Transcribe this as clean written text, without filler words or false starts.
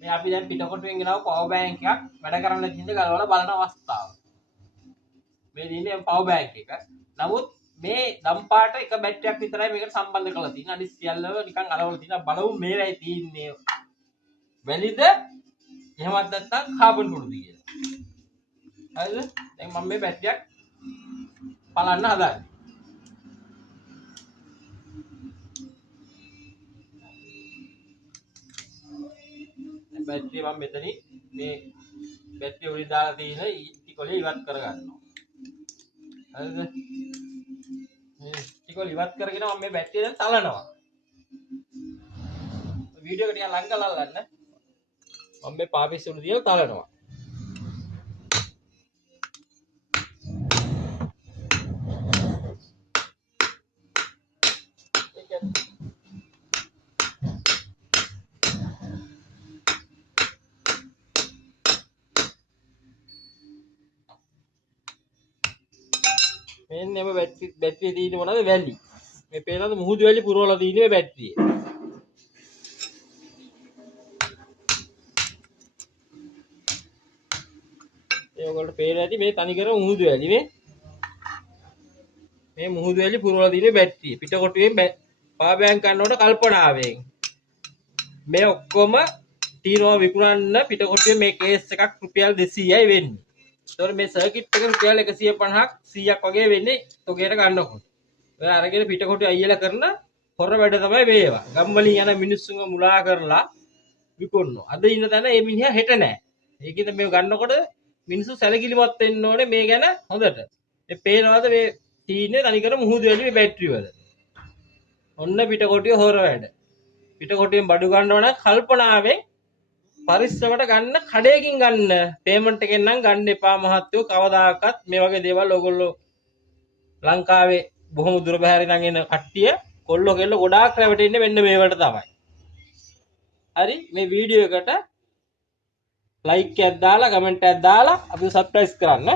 මේ අපි දැන් පිටකොටුවෙන් ගෙනාව පවර් බෑන්ක් එකක් වැඩ කරන්න දින්න ගලවලා බලන අවස්ථාව. මේ දින්නේ පවර් බෑන්ක් එක. නමුත් මේ දම් පාට එක බැටරියක් විතරයි මේකට සම්බන්ධ කරලා තියෙන්නේ. අනිත් සියල්ලම නිකන් අලවලා තියෙනවා. බලමු මේ වෙයි තියෙන්නේ වැලිද එහෙමත් නැත්නම් කාබන් කුළුද කියලා. හරිද? දැන් මම මේ බැටරියක් බලන්න හදන්නේ. බැටරිය මම මෙතනින් මේ බැටරිය උඩින් දාලා තියෙන ටිකොලේ ඉවත් කරගන්නවා. හරිද? මේ ටිකොල ඉවත් කරගෙන මම මේ බැටරිය දැන් තලනවා. වීඩියෝ එක ටිකක් ලං කරලා අල්ලන්න. මම මේ පාපිස් උඩ දිහා තලනවා. මෙන්න මේ බැටරිය තියෙන්නේ මොනවද වැලි. මේ පේනවද මුහුදු වැලි පුරවලා තියෙන්නේ මේ බැටරියේ. ඒගොල්ලෝ පේන ඇති මේ තනිකර මුහුදු වැලි මේ මුහුදු වැලි පුරවලා තියෙන්නේ බැටරිය. පිටකොටුවෙන් පවර් බෑන්ක් ගන්නකොට කල්පනාවෙන්. මේ ඔක්කොම තියනවා විකුණන්න පිටකොටුවේ මේ කේස් එකක් රුපියල් 200යි වෙන්නේ. ඒතකොට මේ සර්කිට් එක රුපියල් 150ක් 100ක් වගේ වෙන්නේ තොගේට ගන්නකොට. ඔය අරගෙන පිටකොටුවේ අයියලා කරන හොර වැඩ තමයි මේවා. ගම්වලින් යන මිනිස්සුන්ව මුලා කරලා විකුණනවා. අද ඉන්න තැන මේ මිනිහා හෙට නැහැ. ඒකින්ද මේ ගන්නකොට මිනිස්සු සැලකිලිමත් වෙන්න ඕනේ මේ ගැන හොඳට. මේ පේනවාද මේ තීන්නේ තනිකර මුහුදු වැලි මේ බැටරි වල. ඔන්න පිටකොටුවේ හොර වැඩ. පිටකොටුවෙන් බඩු ගන්නව නම් කල්පනාවෙන් පරිස්සමට ගන්න කඩේකින් ගන්න පේමන්ට් එකෙන් නම් ගන්න එපා මහත්තයෝ. කවදාකවත් මේ වගේ දේවල් ඔයගොල්ලෝ ලංකාවේ බොහොම දුර බැහැරි නම් එන කට්ටිය කොල්ලෝ කෙල්ලෝ ගොඩාක් රැවටෙන්නේ මෙන්න මේවට තමයි. හරි මේ වීඩියෝ එකට ලයික් එකක් දාලා කමෙන්ට් එකක් දාලා අපිව සබ්ස්ක්‍රයිබ් කරන්න.